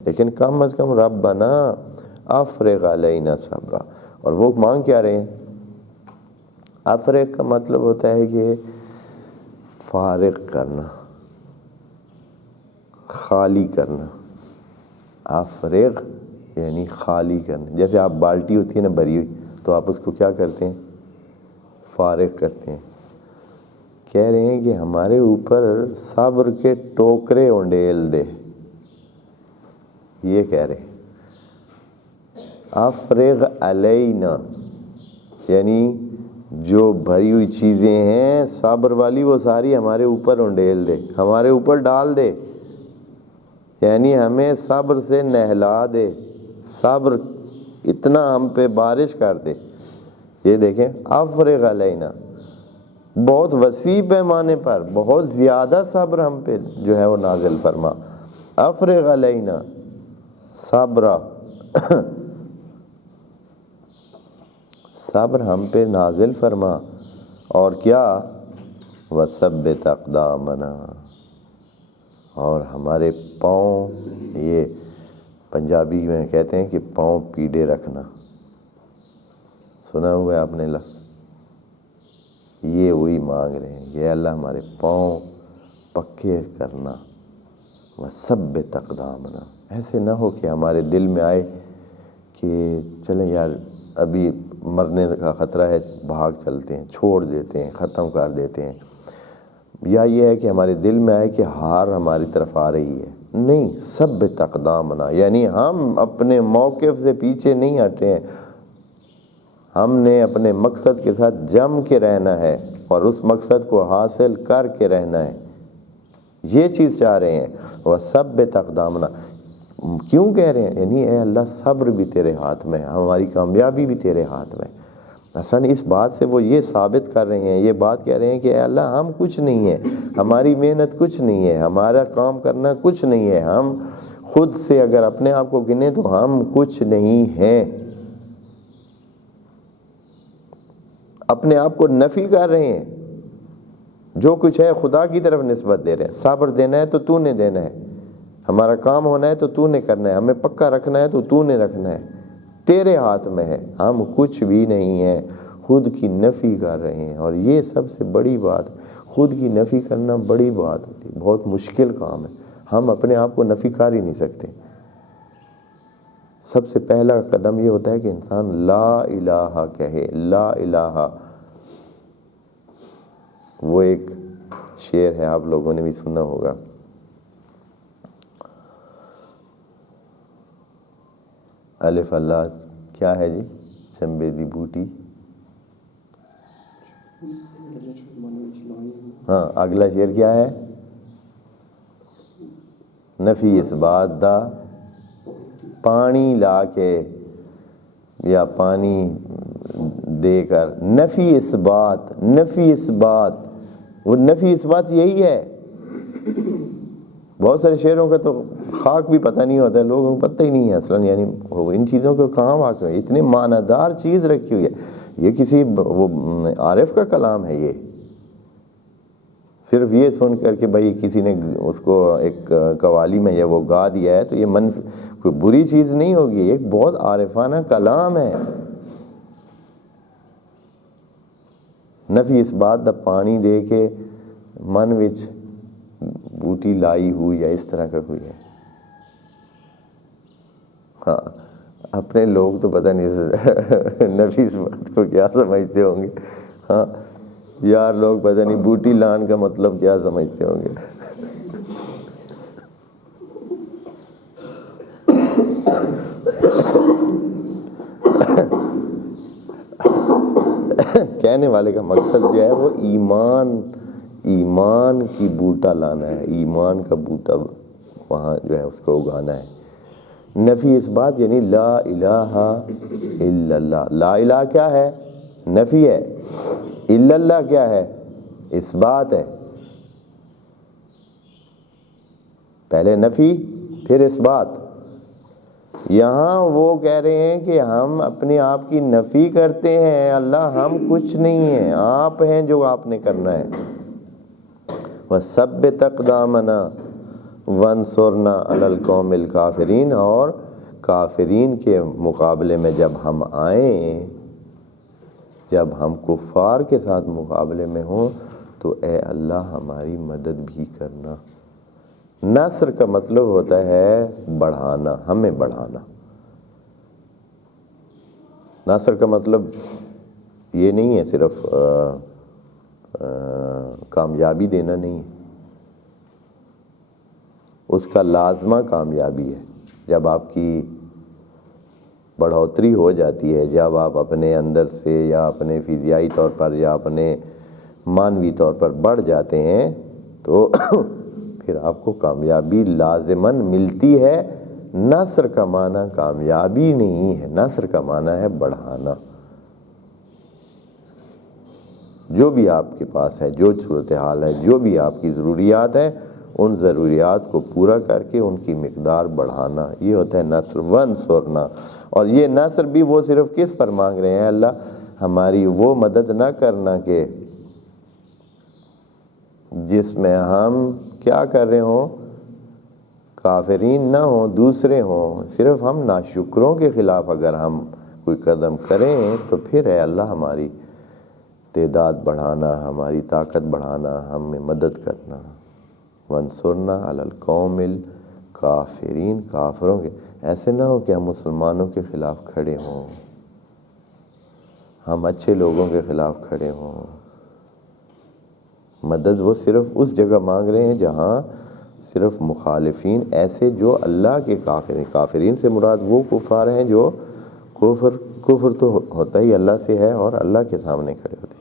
لیکن کم از کم ربنا افرغ علینا صبرا. اور وہ مانگ کیا رہے ہیں؟ افرغ کا مطلب ہوتا ہے کہ فارغ کرنا، خالی کرنا. افرغ یعنی خالی کرنا. جیسے آپ بالٹی ہوتی ہے نا بھری ہوئی، تو آپ اس کو کیا کرتے ہیں؟ فارغ کرتے ہیں. کہہ رہے ہیں کہ ہمارے اوپر صبر کے ٹوکرے انڈیل دے. یہ کہہ رہے ہیں افرغ علینا، یعنی جو بھری ہوئی چیزیں ہیں صبر والی وہ ساری ہمارے اوپر انڈیل دے، ہمارے اوپر ڈال دے. یعنی ہمیں صبر سے نہلا دے، صبر اتنا ہم پہ بارش کر دے. یہ دیکھیں افرغ علینا، بہت وسیع پیمانے پر بہت زیادہ صبر ہم پہ جو ہے وہ نازل فرما. افرغ علینا صبرا، صبر ہم پہ نازل فرما. اور کیا؟ وثبت اقدامنا، اور ہمارے پاؤں، یہ پنجابی میں کہتے ہیں کہ پاؤں پیڑے رکھنا. سنا ہوا ہے آپ نے لفظ؟ یہ وہی مانگ رہے ہیں کہ اللہ ہمارے پاؤں پکے کرنا. وثبت اقدامنا، ایسے نہ ہو کہ ہمارے دل میں آئے کہ چلیں یار ابھی مرنے کا خطرہ ہے، بھاگ چلتے ہیں، چھوڑ دیتے ہیں، ختم کر دیتے ہیں. یا یہ ہے کہ ہمارے دل میں آئے کہ ہار ہماری طرف آ رہی ہے. نہیں، ثبت اقدامنا یعنی ہم اپنے موقف سے پیچھے نہیں ہٹے ہیں. ہم نے اپنے مقصد کے ساتھ جم کے رہنا ہے اور اس مقصد کو حاصل کر کے رہنا ہے. یہ چیز چاہ رہے ہیں. وثبت اقدامنا کیوں کہہ رہے ہیں؟ یعنی اے اللہ صبر بھی تیرے ہاتھ میں ہے، ہماری کامیابی بھی تیرے ہاتھ میں. اصلاً اس بات سے وہ یہ ثابت کر رہے ہیں، یہ بات کہہ رہے ہیں کہ اے اللہ ہم کچھ نہیں ہیں، ہماری محنت کچھ نہیں ہے، ہمارا کام کرنا کچھ نہیں ہے. ہم خود سے اگر اپنے آپ کو گنیں تو ہم کچھ نہیں ہیں. اپنے آپ کو نفی کر رہے ہیں. جو کچھ ہے خدا کی طرف نسبت دے رہے ہیں. صبر دینا ہے تو تو نے دینا ہے، ہمارا کام ہونا ہے تو نے کرنا ہے، ہمیں پکا رکھنا ہے تو نے رکھنا ہے. تیرے ہاتھ میں ہے، ہم کچھ بھی نہیں ہیں. خود کی نفی کر رہے ہیں. اور یہ سب سے بڑی بات، خود کی نفی کرنا بڑی بات ہوتی ہے، بہت مشکل کام ہے. ہم اپنے آپ کو نفی کر ہی نہیں سکتے. سب سے پہلا قدم یہ ہوتا ہے کہ انسان لا الہ کہے. لا الہ، وہ ایک شعر ہے آپ لوگوں نے بھی سنا ہوگا. الف اللہ کیا ہے جی؟ چمبے دی بوٹی. ہاں، اگلا شعر کیا ہے؟ نفی اس بات دا پانی لا کے یا پانی دے کر. نفی اس بات، نفی اس بات، وہ نفی اس بات یہی ہے. بہت سارے شعروں کا تو خاک بھی پتہ نہیں ہوتا ہے، لوگوں کو پتہ ہی نہیں ہے اصلاً، یعنی ان چیزوں کو کہاں واقع ہے. اتنی معنی دار چیز رکھی ہوئی ہے. یہ کسی وہ عارف کا کلام ہے. یہ صرف یہ سن کر کے بھائی کسی نے اس کو ایک قوالی میں یا وہ گا دیا ہے تو یہ منفی کوئی بری چیز نہیں ہوگی. ایک بہت عارفانہ کلام ہے. نفی اس بات دا پانی دے کے من وچ بوٹی لائی ہوئی یا اس طرح کا کوئی ہے. ہاں، اپنے لوگ تو پتہ نہیں نفی اس بات کو کیا سمجھتے ہوں گے. ہاں یار، لوگ پتہ نہیں بوٹی لان کا مطلب کیا سمجھتے ہوں گے. کہنے والے کا مقصد جو ہے وہ ایمان کی بوٹا لانا ہے. ایمان کا بوٹا وہاں جو ہے اس کو اگانا ہے. نفی اس بات یعنی لا الہ الا اللہ. لا الہ کیا ہے؟ نفی ہے. الا اللہ کیا ہے؟ اس بات ہے. پہلے نفی پھر اس بات. یہاں وہ کہہ رہے ہیں کہ ہم اپنے آپ کی نفی کرتے ہیں، اللہ ہم کچھ نہیں ہیں، آپ ہیں جو آپ نے کرنا ہے. وثبت اقدامنا، وانصرنا علی القوم الکافرین، اور کافرین کے مقابلے میں جب ہم آئیں، جب ہم کفار کے ساتھ مقابلے میں ہوں تو اے اللہ ہماری مدد بھی کرنا۔ نصر کا مطلب ہوتا ہے بڑھانا، ہمیں بڑھانا۔ نصر کا مطلب یہ نہیں ہے صرف کامیابی دینا نہیں ہے، اس کا لازمہ کامیابی ہے۔ جب آپ کی بڑھوتری ہو جاتی ہے، جب آپ اپنے اندر سے یا اپنے فزیائی طور پر یا اپنے معنوی طور پر بڑھ جاتے ہیں تو پھر آپ کو کامیابی لازماً ملتی ہے۔ نصر کا معنی کامیابی نہیں ہے، نصر کا معنی ہے بڑھانا۔ جو بھی آپ کے پاس ہے، جو صورتحال ہے، جو بھی آپ کی ضروریات ہیں، ان ضروریات کو پورا کر کے ان کی مقدار بڑھانا، یہ ہوتا ہے نصر۔ وانصرنا، اور یہ نصر بھی وہ صرف کس پر مانگ رہے ہیں؟ اللہ ہماری وہ مدد نہ کرنا کہ جس میں ہم کیا کر رہے ہوں، کافرین نہ ہوں، دوسرے ہوں، صرف ہم ناشکروں کے خلاف اگر ہم کوئی قدم کریں تو پھر ہے اللہ ہماری تعداد بڑھانا، ہماری طاقت بڑھانا، ہمیں مدد کرنا۔ وانصرنا علی القوم الکافرین، کافروں کے، ایسے نہ ہو کہ ہم مسلمانوں کے خلاف کھڑے ہوں، ہم اچھے لوگوں کے خلاف کھڑے ہوں۔ مدد وہ صرف اس جگہ مانگ رہے ہیں جہاں صرف مخالفین، ایسے جو اللہ کے کافر ہیں۔ کافرین سے مراد وہ کفار ہیں جو کفر تو ہوتا ہی اللہ سے ہے اور اللہ کے سامنے کھڑے ہوتے ہیں۔